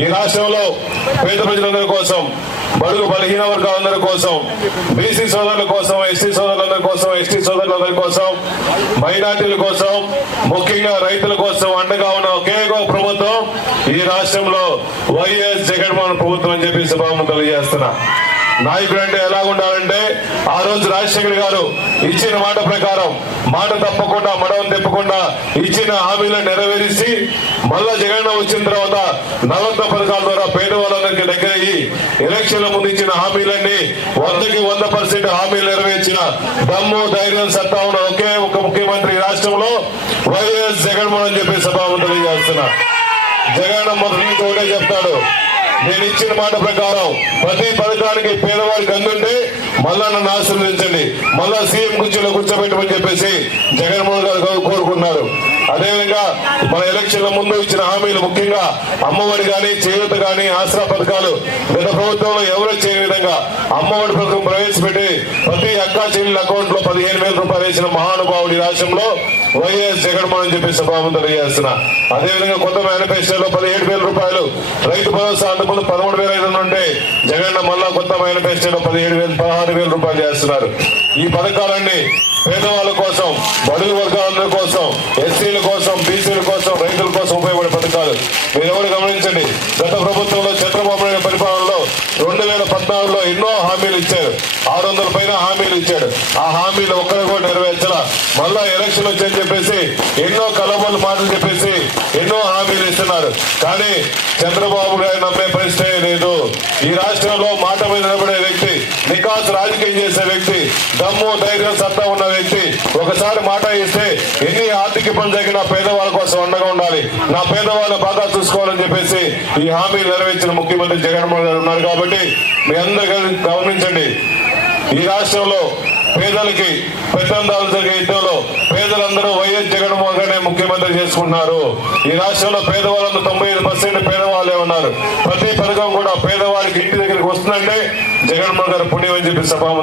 ఈ రాష్ట్రంలో పేద ప్రజలందరి కోసం బడుగు బలహీన వర్గాలందరి కోసం బీసీ సోదరుల కోసం ఎస్సీ సోదరులందరి కోసం ఎస్టీ సోదరులందరి కోసం మైనార్టీల కోసం ముఖ్యంగా రైతుల కోసం అండగా ఉన్న ఒకే ఒక ప్రభుత్వం ఈ రాష్ట్రంలో వైఎస్ జగన్మోహన్ ప్రభుత్వం అని చెప్పి సభాము తెలియజేస్తున్నా. నాయకుడు అంటే ఎలా ఉండాలంటే ఆ రోజు రాజశేఖర్ గారు ఇచ్చిన మాట ప్రకారం మాట తప్పకుండా మడవం తిప్పకుండా ఇచ్చిన హామీలను నెరవేర్చి మళ్ళా జగన్ వచ్చిన తర్వాత నవరత్న పథకాల ద్వారా పేదవాళ్ళందరికీ దగ్గర అయ్యి ఎలక్షన్ల ముందు ఇచ్చిన హామీలన్నీ వందకి వంద పర్సెంట్ హామీలు నెరవేర్చిన దమ్ము ధైర్యం సత్తా ఉన్న ఒకే ఒక ముఖ్యమంత్రి రాష్ట్రంలో వైఎస్ జగన్మోహన్ చెప్పి సభాము తెలియజేస్తున్నా జగన్ మొదటి ఒకటే చెప్తాడు. నేను ఇచ్చిన మాట ప్రకారం ప్రతి పథకానికి పేదవాడికి అందుంటే మళ్ళా నన్ను ఆశీర్వదించండి మళ్ళా సీఎం కుర్చీలో కూర్చోబెట్టమని చెప్పేసి జగన్మోహన్ గారు అదేవిధంగా మన ఎలక్షన్ల ముందు ఇచ్చిన హామీలు ముఖ్యంగా అమ్మఒడి కానీ చేయూత కానీ ఆసరా పథకాలు గత ప్రభుత్వంలో ఎవరు చేయని విధంగా అమ్మఒడి పథకం ప్రవేశపెట్టి ప్రతి అక్కా చెల్లెల అకౌంట్లో పదిహేను వేల రూపాయలు వేసిన మహానుభావుడి రాష్ట్రంలో వైఎస్ జగన్మోహన్ చెప్పి సభాము తెలియజేస్తున్న. అదేవిధంగా కొత్త మేనిఫెస్టోలో పదిహేడు వేల రూపాయలు రైతు భరోసా అందుకుని పదమూడు వేల ఐదు ఉంటే జగన్ మళ్ళా కొత్త మేనిఫెస్టోలో పదిహేడు వేలు పదహారు వేల రూపాయలు చేస్తున్నారు. ఈ పథకాలన్నీ పేదవాళ్ళ కోసం బడుగు వర్గాలందరి కోసం ఎస్సీల కోసం బీసీల కోసం రైతుల కోసం ఉపయోగపడే పథకాలు మీరు ఎవరు గమనించండి గత ప్రభుత్వంలో చంద్రబాబు నాయుడు పరిపాలనలో రెండు వేల పద్నాలుగులో ఎన్నో హామీలు ఇచ్చారు. ఆరు వందల పైన హామీలు ఇచ్చాడు. ఆ హామీలు ఒక్కరు కూడా నెరవేర్చాల. మళ్ళా ఎలక్షన్ వచ్చని చెప్పేసి ఎన్నో కలబోలు మాటలు చెప్పేసి ఎన్నో హామీలు ఇస్తున్నారు. కానీ చంద్రబాబు గారు నమ్మే పరిస్థితి లేదు. ఈ రాష్ట్రంలో మాట మీద నిలబడే వ్యక్తి నికాస్ రాజకీయం చేసే వ్యక్తి దమ్ము ధైర్యం సత్తా ఉన్న వ్యక్తి ఒకసారి మాట ఇస్తే ఎన్ని ఆర్థిక పనులు జరిగినా పేదవాళ్ళ కోసం ఉండగా నా పేదవాళ్ళ బాగా చూసుకోవాలని చెప్పేసి ఈ హామీలు నెరవేర్చిన ముఖ్యమంత్రి జగన్మోహన్ గారు ఉన్నారు కాబట్టి మీ అందరూ గమనించండి. ఈ రాష్ట్రంలో పేదలకి పెత్తందాలు జరిగే యుద్ధంలో పేదలందరూ వైఎస్ జగన్మోహన్ గారిని ముఖ్యమంత్రి చేసుకుంటున్నారు. ఈ రాష్ట్రంలో పేదవాళ్ళందరూ తొంభై ఐదు పర్సెంట్ పేదవాళ్ళే ఉన్నారు. ప్రతి పథకం కూడా పేదవాళ్ళకి ఇంటి దగ్గరికి వస్తుందంటే జగన్మోహన్ గారు పుణ్యం అని చెప్పి సభాము